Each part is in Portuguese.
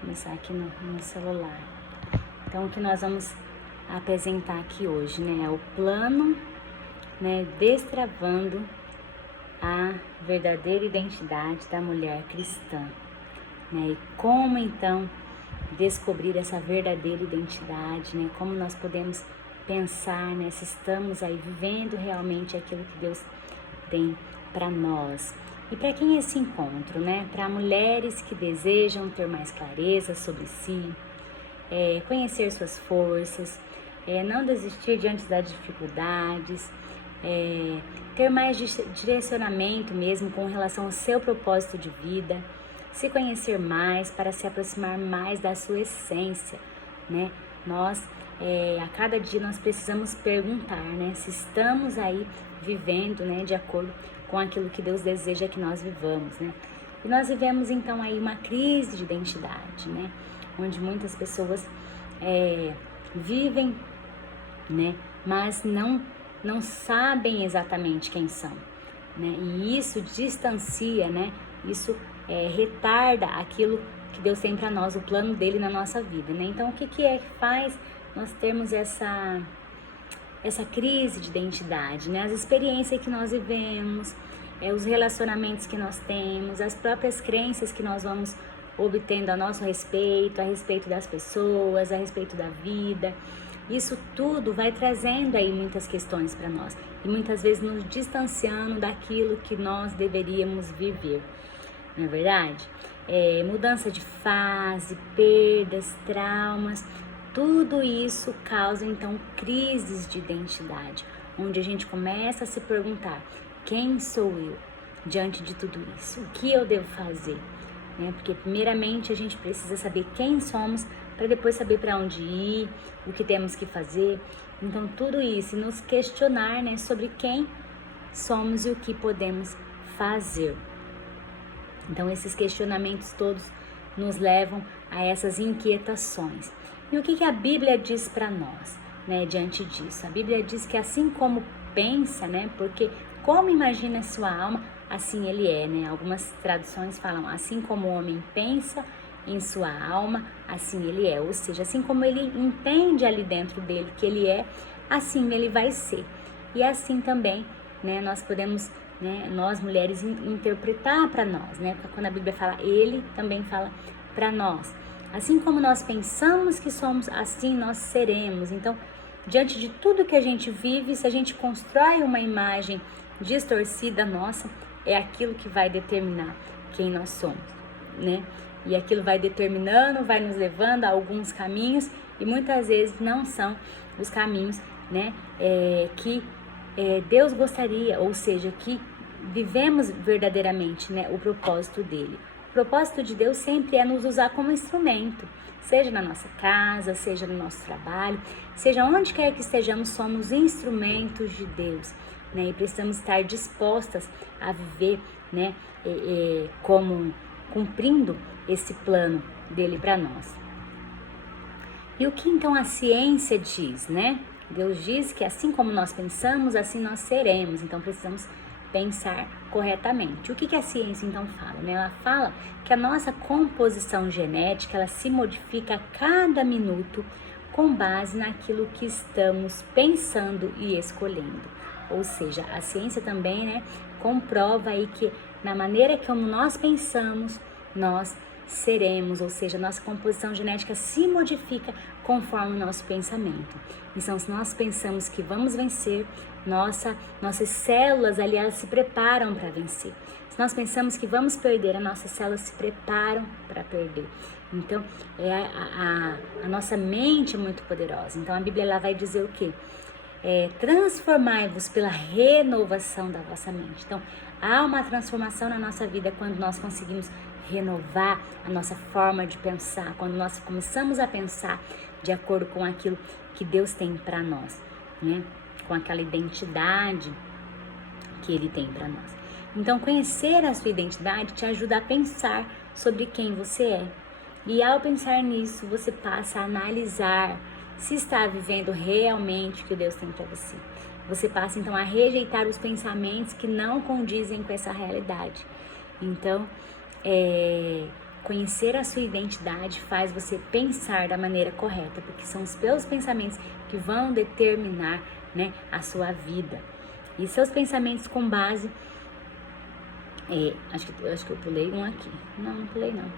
começar aqui no celular. Então, o que nós vamos apresentar aqui hoje, né, é o plano, né, destravando a verdadeira identidade da mulher cristã, né, e como então descobrir essa verdadeira identidade, né, como nós podemos pensar, né, se estamos aí vivendo realmente aquilo que Deus tem para nós. E para quem é esse encontro, né? Para mulheres que desejam ter mais clareza sobre si, conhecer suas forças, não desistir diante das dificuldades, ter mais direcionamento mesmo com relação ao seu propósito de vida, se conhecer mais para se aproximar mais da sua essência, né? Nós, a cada dia nós precisamos perguntar, né? Se estamos aí vivendo, né, de acordo com aquilo que Deus deseja que nós vivamos, né? E nós vivemos então aí uma crise de identidade, né? Onde muitas pessoas vivem, né? Mas não sabem exatamente quem são, né? E isso distancia, né? Isso retarda aquilo que Deus tem para nós, o plano dele na nossa vida, né? Então, o que é que faz nós termos essa crise de identidade, né? As experiências que nós vivemos, os relacionamentos que nós temos, as próprias crenças que nós vamos obtendo a nosso respeito, a respeito das pessoas, a respeito da vida. Isso tudo vai trazendo aí muitas questões para nós e muitas vezes nos distanciando daquilo que nós deveríamos viver, não é verdade? Mudança de fase, perdas, traumas, tudo isso causa então crises de identidade, onde a gente começa a se perguntar: quem sou eu diante de tudo isso? O que eu devo fazer? Né? Porque primeiramente a gente precisa saber quem somos para depois saber para onde ir, o que temos que fazer. Então tudo isso, nos questionar, né, sobre quem somos e o que podemos fazer. Então esses questionamentos todos nos levam a essas inquietações. E o que a Bíblia diz para nós, né, diante disso? A Bíblia diz que assim como pensa, né, porque como imagina a sua alma, assim ele é, né? Algumas traduções falam assim como o homem pensa em sua alma, assim ele é. Ou seja, assim como ele entende ali dentro dele que ele é, assim ele vai ser. E assim também, né, nós podemos, né, nós mulheres interpretar para nós, né? Porque quando a Bíblia fala ele, também fala para nós. Assim como nós pensamos que somos, assim nós seremos. Então, diante de tudo que a gente vive, se a gente constrói uma imagem distorcida nossa, é aquilo que vai determinar quem nós somos, né? E aquilo vai determinando, vai nos levando a alguns caminhos e muitas vezes não são os caminhos, né, que Deus gostaria, ou seja, que vivemos verdadeiramente, né, o propósito dele. O propósito de Deus sempre é nos usar como instrumento, seja na nossa casa, seja no nosso trabalho, seja onde quer que estejamos, somos instrumentos de Deus, né? E precisamos estar dispostas a viver, né, como cumprindo esse plano dele para nós. E o que então a ciência diz, né? Deus diz que assim como nós pensamos, assim nós seremos. Então precisamos pensar corretamente. O que a ciência então fala, né? Ela fala que a nossa composição genética, ela se modifica a cada minuto com base naquilo que estamos pensando e escolhendo. Ou seja, a ciência também, né, comprova aí que na maneira como nós pensamos, nós seremos, ou seja, nossa composição genética se modifica conforme o nosso pensamento. Então, se nós pensamos que vamos vencer, nossas células, aliás, se preparam para vencer. Se nós pensamos que vamos perder, as nossas células se preparam para perder. Então, a nossa mente é muito poderosa. Então, a Bíblia ela vai dizer o quê? Transformai-vos pela renovação da vossa mente. Então, há uma transformação na nossa vida quando nós conseguimos renovar a nossa forma de pensar, quando nós começamos a pensar de acordo com aquilo que Deus tem para nós, né? Com aquela identidade que Ele tem para nós. Então, conhecer a sua identidade te ajuda a pensar sobre quem você é. E ao pensar nisso, você passa a analisar se está vivendo realmente o que Deus tem para você. Você passa então a rejeitar os pensamentos que não condizem com essa realidade. Então, conhecer a sua identidade faz você pensar da maneira correta, porque são os seus pensamentos que vão determinar, né, a sua vida. E seus pensamentos com base... acho que eu pulei um aqui. Não pulei não.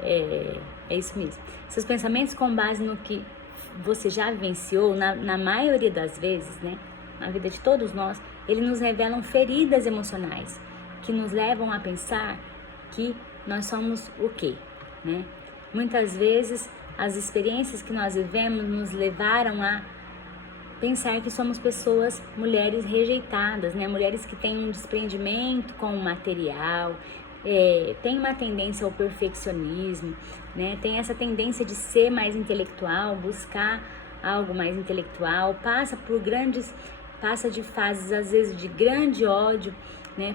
É isso mesmo. Seus pensamentos com base no que você já vivenciou, na maioria das vezes, né, na vida de todos nós, eles nos revelam feridas emocionais que nos levam a pensar que nós somos o quê, né? Muitas vezes as experiências que nós vivemos nos levaram a pensar que somos pessoas, mulheres rejeitadas, né? Mulheres que têm um desprendimento com o material, tem uma tendência ao perfeccionismo, né? Tem essa tendência de ser mais intelectual, buscar algo mais intelectual, passa de fases às vezes de grande ódio, né,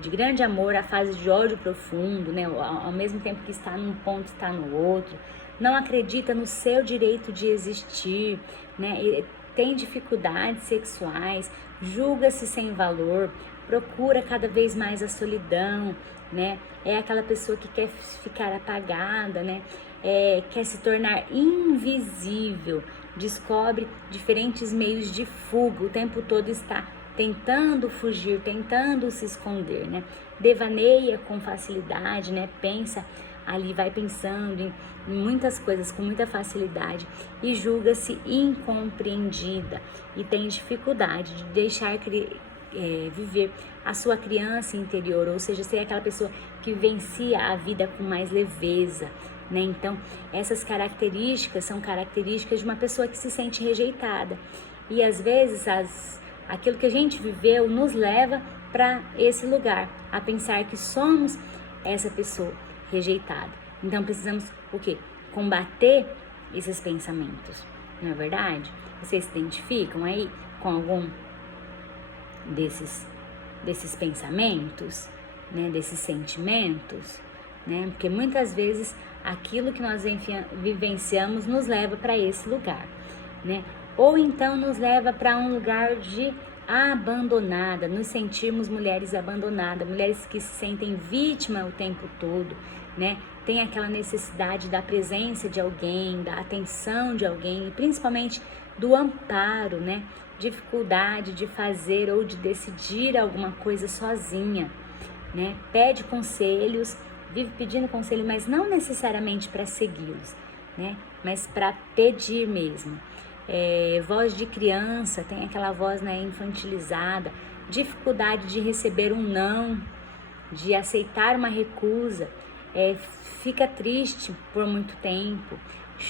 de grande amor a fase de ódio profundo, né, ao mesmo tempo que está num ponto, está no outro, não acredita no seu direito de existir, né, tem dificuldades sexuais, julga-se sem valor, procura cada vez mais a solidão, né, é aquela pessoa que quer ficar apagada, né, quer se tornar invisível, descobre diferentes meios de fuga, o tempo todo está tentando fugir, tentando se esconder, né? Devaneia com facilidade, né? Pensa ali, vai pensando em muitas coisas com muita facilidade e julga-se incompreendida e tem dificuldade de deixar viver a sua criança interior, ou seja, ser aquela pessoa que vivencia a vida com mais leveza, né? Então, essas características são características de uma pessoa que se sente rejeitada e às vezes aquilo que a gente viveu nos leva para esse lugar, a pensar que somos essa pessoa rejeitada. Então precisamos o quê? Combater esses pensamentos, não é verdade? Vocês se identificam aí com algum desses pensamentos, né? Desses sentimentos, né? Porque muitas vezes aquilo que nós vivenciamos nos leva para esse lugar, né? Ou então nos leva para um lugar de abandonada, nos sentirmos mulheres abandonadas, mulheres que se sentem vítima o tempo todo, né? Tem aquela necessidade da presença de alguém, da atenção de alguém, e principalmente do amparo, né? Dificuldade de fazer ou de decidir alguma coisa sozinha, né? Pede conselhos, vive pedindo conselho, mas não necessariamente para segui-los, né? Mas para pedir mesmo. Voz de criança, tem aquela voz, né, infantilizada, dificuldade de receber um não, de aceitar uma recusa, fica triste por muito tempo,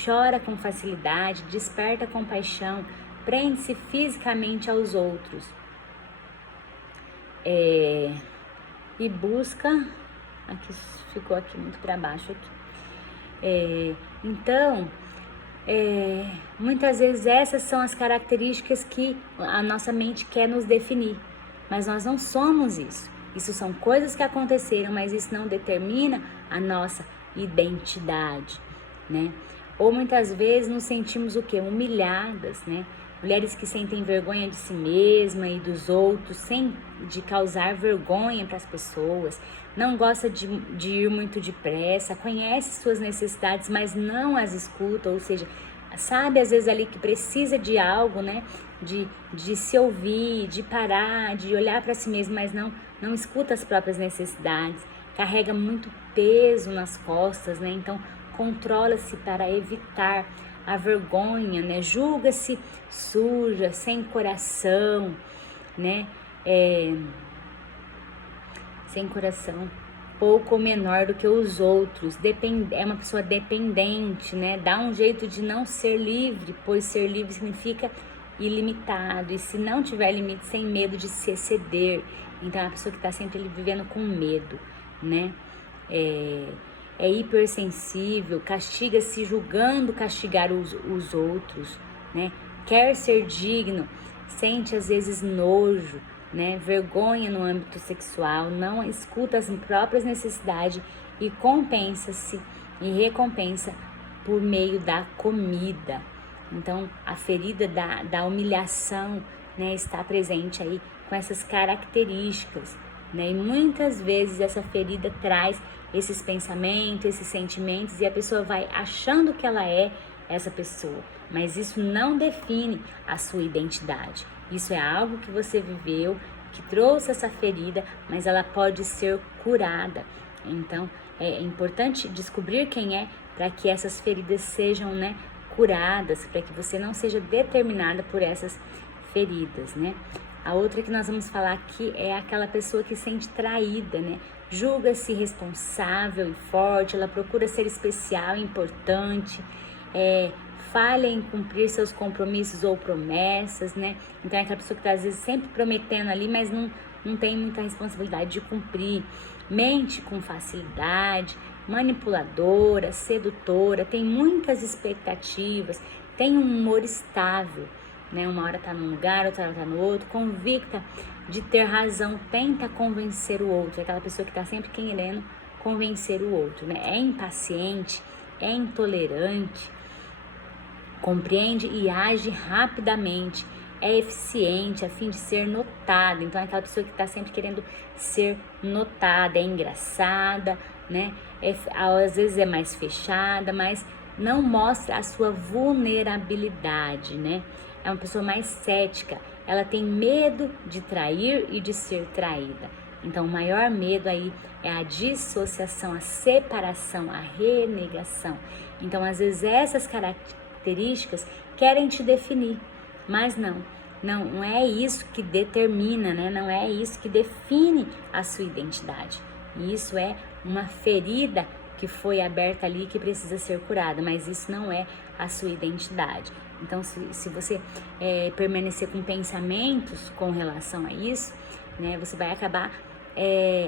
chora com facilidade, desperta compaixão, prende-se fisicamente aos outros, e busca, aqui ficou aqui muito para baixo aqui, então muitas vezes essas são as características que a nossa mente quer nos definir, mas nós não somos isso. Isso são coisas que aconteceram, mas isso não determina a nossa identidade, né? Ou muitas vezes nos sentimos o quê? Humilhadas, né? Mulheres que sentem vergonha de si mesma e dos outros, sem de causar vergonha para as pessoas, não gosta de ir muito depressa, conhece suas necessidades, mas não as escuta, ou seja, sabe às vezes ali que precisa de algo, né? De se ouvir, de parar, de olhar para si mesmo, mas não escuta as próprias necessidades, carrega muito peso nas costas, né? Então controla-se para evitar a vergonha, né? Julga-se suja, sem coração, né? Sem coração, pouco ou menor do que os outros, é uma pessoa dependente, né? Dá um jeito de não ser livre, pois ser livre significa ilimitado, e se não tiver limite, sem medo de se exceder. Então é uma pessoa que está sempre vivendo com medo, né? É hipersensível, castiga-se julgando castigar os outros, né? Quer ser digno, sente às vezes nojo, né? Vergonha no âmbito sexual, não escuta as próprias necessidades e compensa-se e recompensa por meio da comida. Então a ferida da humilhação, né, está presente aí com essas características, né? E muitas vezes essa ferida traz esses pensamentos, esses sentimentos, e a pessoa vai achando que ela é essa pessoa, mas isso não define a sua identidade. Isso é algo que você viveu, que trouxe essa ferida, mas ela pode ser curada. Então, é importante descobrir quem é para que essas feridas sejam, né, curadas, para que você não seja determinada por essas feridas, né? A outra que nós vamos falar aqui é aquela pessoa que se sente traída, né? Julga-se responsável e forte, ela procura ser especial, importante, falha em cumprir seus compromissos ou promessas, né? Então é aquela pessoa que tá às vezes sempre prometendo ali, mas não tem muita responsabilidade de cumprir. Mente com facilidade, manipuladora, sedutora, tem muitas expectativas, tem um humor estável, né? Uma hora tá num lugar, outra hora tá no outro, convicta de ter razão, tenta convencer o outro, é aquela pessoa que tá sempre querendo convencer o outro, né? É impaciente, é intolerante, compreende e age rapidamente, é eficiente a fim de ser notada. Então é aquela pessoa que está sempre querendo ser notada, é engraçada, né? Às vezes é mais fechada, mas não mostra a sua vulnerabilidade, né? É uma pessoa mais cética, ela tem medo de trair e de ser traída. Então o maior medo aí é a dissociação, a separação, a renegação. Então às vezes essas características querem te definir, mas não é isso que determina, né? Não é isso que define a sua identidade. Isso é uma ferida que foi aberta ali, que precisa ser curada, mas isso não é a sua identidade. Então, se você permanecer com pensamentos com relação a isso, né? Você vai acabar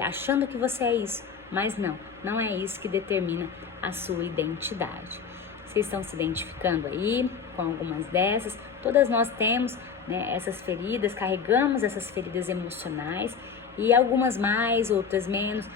achando que você é isso, mas não é isso que determina a sua identidade. Vocês estão se identificando aí com algumas dessas? Todas nós temos, né, essas feridas, carregamos essas feridas emocionais, e algumas mais, outras menos.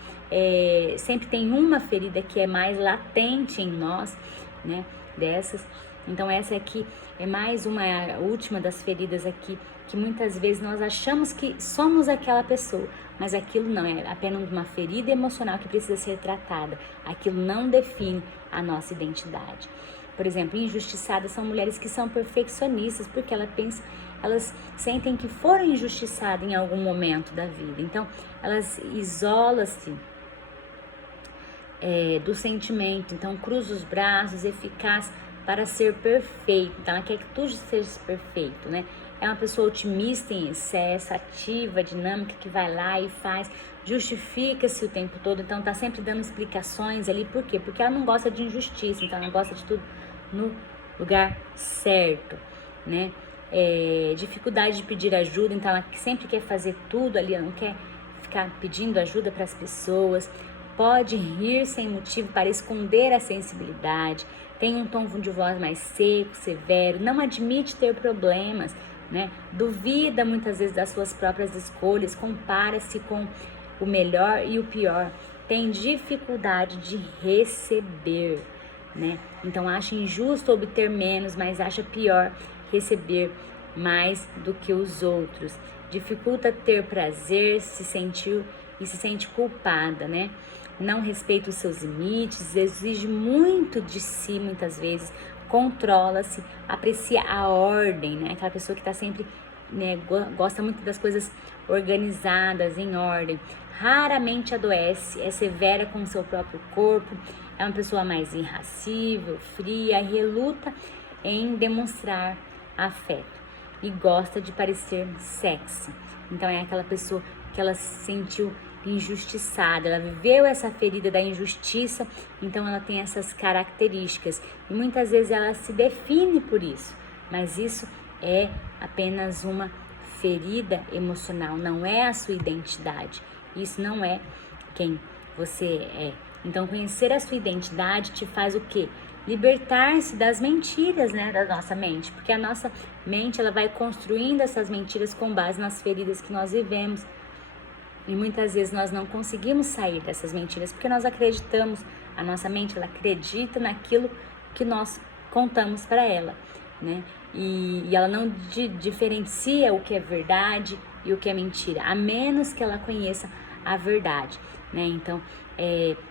Sempre tem uma ferida que é mais latente em nós, né, dessas. Então essa aqui é mais uma, a última das feridas aqui, que muitas vezes nós achamos que somos aquela pessoa, mas aquilo não, é apenas uma ferida emocional que precisa ser tratada. Aquilo não define a nossa identidade. Por exemplo, injustiçadas são mulheres que são perfeccionistas, porque elas sentem que foram injustiçadas em algum momento da vida. Então, elas isolam-se do sentimento. Então, cruza os braços, eficaz para ser perfeito. Então, ela quer que tudo seja perfeito, né? É uma pessoa otimista em excesso, ativa, dinâmica, que vai lá e faz, justifica-se o tempo todo. Então, tá sempre dando explicações ali. Por quê? Porque ela não gosta de injustiça. Então, ela gosta de tudo no lugar certo, né? Dificuldade de pedir ajuda, então ela sempre quer fazer tudo ali, ela não quer ficar pedindo ajuda para as pessoas. Pode rir sem motivo para esconder a sensibilidade, tem um tom de voz mais seco, severo, não admite ter problemas, né? Duvida muitas vezes das suas próprias escolhas, compara-se com o melhor e o pior, tem dificuldade de receber, né? Então acha injusto obter menos, mas acha pior receber mais do que os outros. Dificulta ter prazer, se sente culpada, né? Não respeita os seus limites, exige muito de si muitas vezes, controla-se, aprecia a ordem, né? Aquela pessoa que está sempre, né, gosta muito das coisas organizadas, em ordem. Raramente adoece, é severa com o seu próprio corpo, é uma pessoa mais irascível, fria, reluta em demonstrar afeto e gosta de parecer sexy. Então é aquela pessoa que ela se sentiu injustiçada, ela viveu essa ferida da injustiça, então ela tem essas características e muitas vezes ela se define por isso, mas isso é apenas uma ferida emocional, não é a sua identidade, isso não é quem você é. Então conhecer a sua identidade te faz o quê? Libertar-se das mentiras, né, da nossa mente, porque a nossa mente ela vai construindo essas mentiras com base nas feridas que nós vivemos. E muitas vezes nós não conseguimos sair dessas mentiras porque nós acreditamos, a nossa mente ela acredita naquilo que nós contamos para ela, né? E ela não diferencia o que é verdade e o que é mentira, a menos que ela conheça a verdade, né? Então,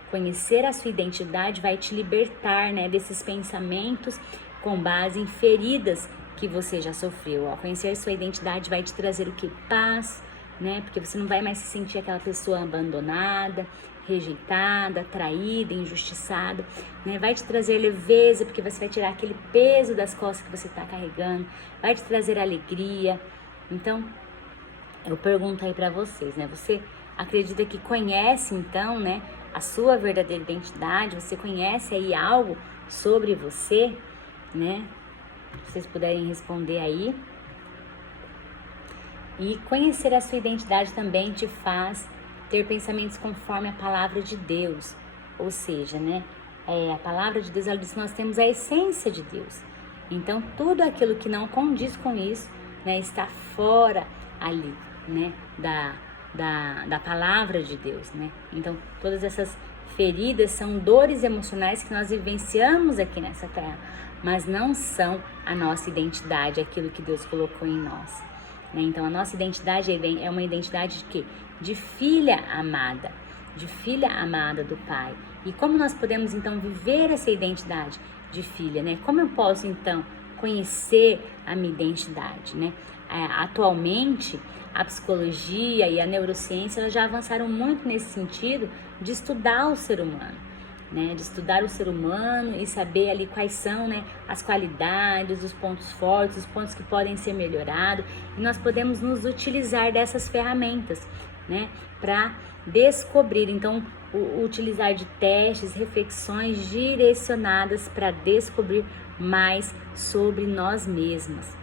conhecer a sua identidade vai te libertar, né, desses pensamentos com base em feridas que você já sofreu. Ó, conhecer a sua identidade vai te trazer o que? Paz, né? Porque você não vai mais se sentir aquela pessoa abandonada, rejeitada, traída, injustiçada, né? Vai te trazer leveza, porque você vai tirar aquele peso das costas que você está carregando, vai te trazer alegria. Então, eu pergunto aí para vocês, né? Você acredita que conhece, então, né, a sua verdadeira identidade? Você conhece aí algo sobre você, né? Se vocês puderem responder aí. E conhecer a sua identidade também te faz ter pensamentos conforme a palavra de Deus. Ou seja, né, a palavra de Deus, ela diz que nós temos a essência de Deus. Então, tudo aquilo que não condiz com isso, né, está fora ali, né, da palavra de Deus, né? Então, todas essas feridas são dores emocionais que nós vivenciamos aqui nessa terra, mas não são a nossa identidade, aquilo que Deus colocou em nós. Né? Então, a nossa identidade é uma identidade de quê? De filha amada do Pai. E como nós podemos, então, viver essa identidade de filha, né? Como eu posso, então, conhecer a minha identidade, né? Atualmente, a psicologia e a neurociência elas já avançaram muito nesse sentido de estudar o ser humano. Né, de estudar o ser humano e saber ali quais são, né, as qualidades, os pontos fortes, os pontos que podem ser melhorados, e nós podemos nos utilizar dessas ferramentas, né, para descobrir, então, utilizar de testes, reflexões direcionadas para descobrir mais sobre nós mesmas.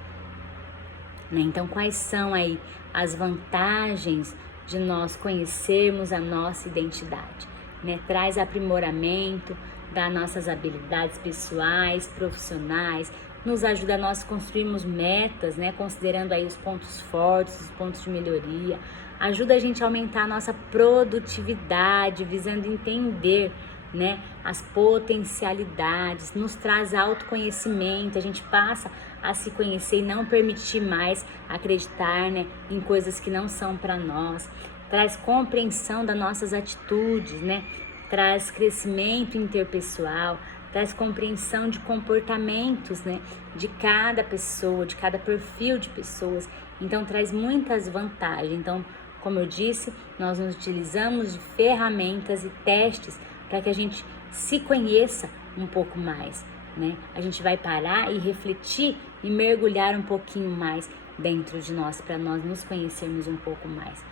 Né? Então, quais são aí as vantagens de nós conhecermos a nossa identidade? Né, traz aprimoramento das nossas habilidades pessoais, profissionais, nos ajuda a nós construirmos metas, né, considerando aí os pontos fortes, os pontos de melhoria, ajuda a gente a aumentar a nossa produtividade, visando entender, né, as potencialidades, nos traz autoconhecimento, a gente passa a se conhecer e não permitir mais acreditar, né, em coisas que não são para nós. Traz compreensão das nossas atitudes, né? Traz crescimento interpessoal, traz compreensão de comportamentos, né? De cada pessoa, de cada perfil de pessoas. Então, traz muitas vantagens. Então, como eu disse, nós nos utilizamos de ferramentas e testes para que a gente se conheça um pouco mais, né? A gente vai parar e refletir e mergulhar um pouquinho mais dentro de nós, para nós nos conhecermos um pouco mais.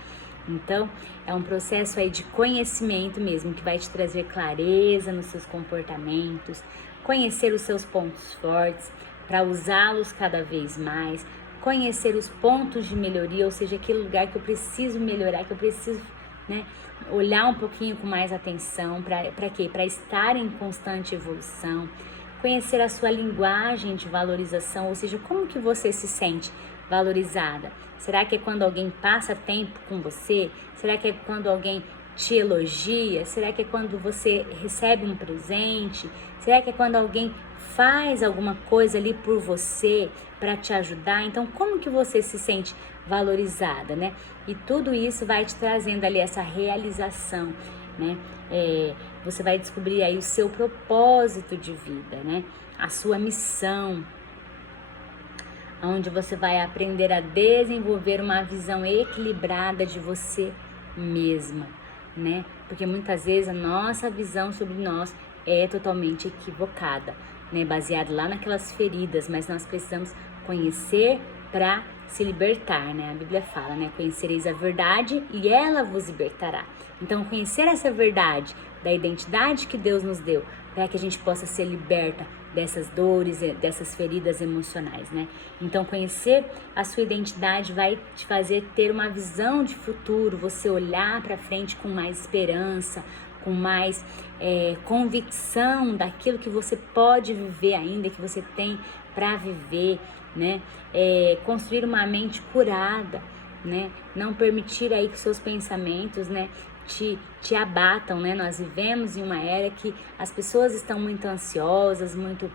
Então, é um processo aí de conhecimento mesmo, que vai te trazer clareza nos seus comportamentos, conhecer os seus pontos fortes, para usá-los cada vez mais, conhecer os pontos de melhoria, ou seja, aquele lugar que eu preciso melhorar, que eu preciso, né, olhar um pouquinho com mais atenção, para quê? Para estar em constante evolução, conhecer a sua linguagem de valorização, ou seja, como que você se sente valorizada? Será que é quando alguém passa tempo com você? Será que é quando alguém te elogia? Será que é quando você recebe um presente? Será que é quando alguém faz alguma coisa ali por você para te ajudar? Então, como que você se sente valorizada, né? E tudo isso vai te trazendo ali essa realização, né? Você vai descobrir aí o seu propósito de vida, né? A sua missão, onde você vai aprender a desenvolver uma visão equilibrada de você mesma, né? Porque muitas vezes a nossa visão sobre nós é totalmente equivocada, né? Baseada lá naquelas feridas, mas nós precisamos conhecer para se libertar, né? A Bíblia fala, né? Conhecereis a verdade e ela vos libertará. Então, conhecer essa verdade da identidade que Deus nos deu, para que a gente possa ser liberta dessas dores, dessas feridas emocionais, né? Então, conhecer a sua identidade vai te fazer ter uma visão de futuro, você olhar para frente com mais esperança, com mais convicção daquilo que você pode viver ainda, que você tem para viver, né? Construir uma mente curada, né? Não permitir aí que seus pensamentos, né, te abatam, né? Nós vivemos em uma era que as pessoas estão muito ansiosas, muito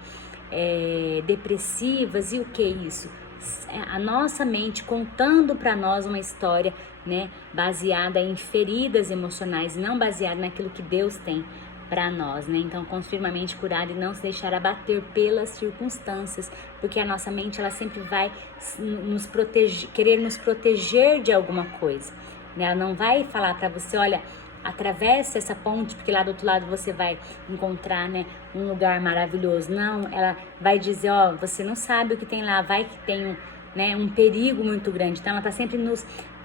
depressivas, e o que é isso? A nossa mente contando para nós uma história, né, baseada em feridas emocionais, não baseada naquilo que Deus tem para nós, né? Então, construir uma mente curada e não se deixar abater pelas circunstâncias, porque a nossa mente, ela sempre vai nos proteger, querer nos proteger de alguma coisa, né? Ela não vai falar para você, olha, atravessa essa ponte, porque lá do outro lado você vai encontrar, né, um lugar maravilhoso. Não, ela vai dizer, ó, você não sabe o que tem lá, vai que tem um perigo muito grande. Então, ela tá sempre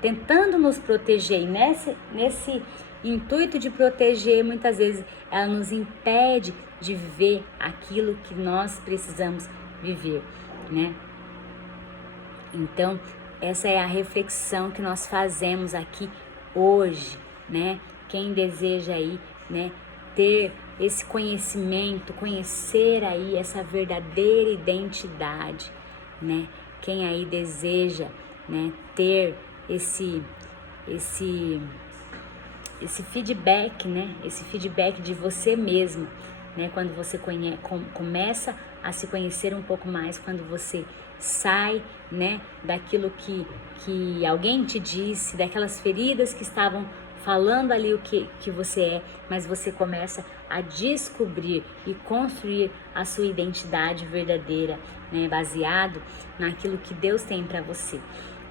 tentando nos proteger, e nesse intuito de proteger, muitas vezes ela nos impede de viver aquilo que nós precisamos viver, né? Então, essa é a reflexão que nós fazemos aqui hoje, né? Quem deseja aí, né, ter esse conhecimento, conhecer aí essa verdadeira identidade, né? Quem aí deseja, né, ter esse feedback, né? Esse feedback de você mesmo, né? Quando você começa a se conhecer um pouco mais, quando você sai, né, daquilo que alguém te disse, daquelas feridas que estavam falando ali o que você é, mas você começa a descobrir e construir a sua identidade verdadeira, né, baseado naquilo que Deus tem para você.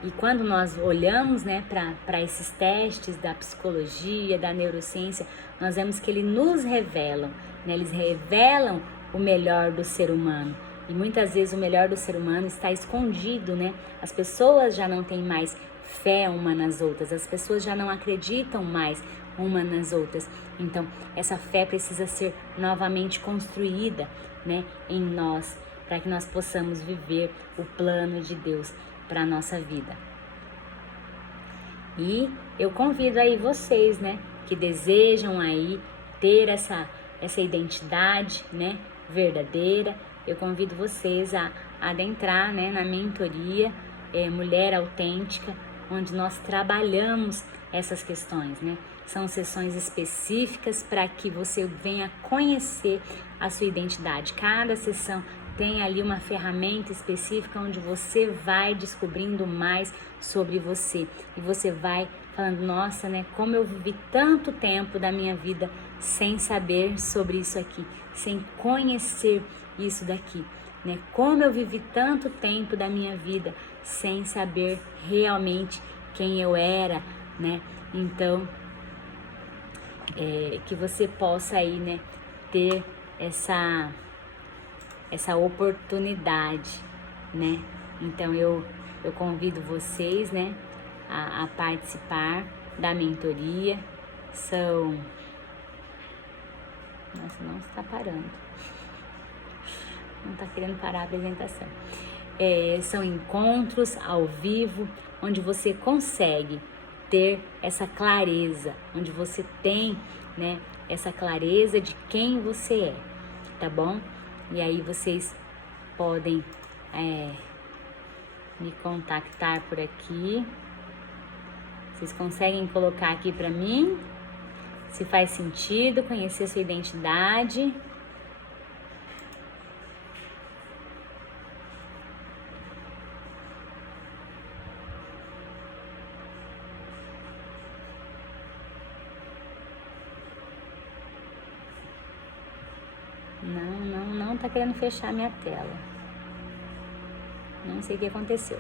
E quando nós olhamos, né, para esses testes da psicologia, da neurociência, nós vemos que eles nos revelam, né, eles revelam o melhor do ser humano. E muitas vezes o melhor do ser humano está escondido, né? As pessoas já não têm mais fé uma nas outras, as pessoas já não acreditam mais uma nas outras. Então, essa fé precisa ser novamente construída, né, em nós, para que nós possamos viver o plano de Deus para a nossa vida. E eu convido aí vocês, né, que desejam aí ter essa identidade, né, verdadeira, eu convido vocês a adentrar, né, na mentoria Mulher Autêntica, onde nós trabalhamos essas questões, né? São sessões específicas para que você venha conhecer a sua identidade. Cada sessão tem ali uma ferramenta específica onde você vai descobrindo mais sobre você. E você vai falando, nossa, né, como eu vivi tanto tempo da minha vida sem saber sobre isso aqui, sem conhecer isso daqui, né? Como eu vivi tanto tempo da minha vida sem saber realmente quem eu era, né? Então, que você possa aí, né, ter essa oportunidade, né? Então, eu convido vocês, né, a participar da mentoria. Nossa, não está parando. Não está querendo parar a apresentação. São encontros ao vivo, onde você consegue ter essa clareza, onde você tem, né, essa clareza de quem você é, tá bom? E aí vocês podem me contactar por aqui. Vocês conseguem colocar aqui para mim se faz sentido, conhecer sua identidade. Não tá querendo fechar minha tela. Não sei o que aconteceu.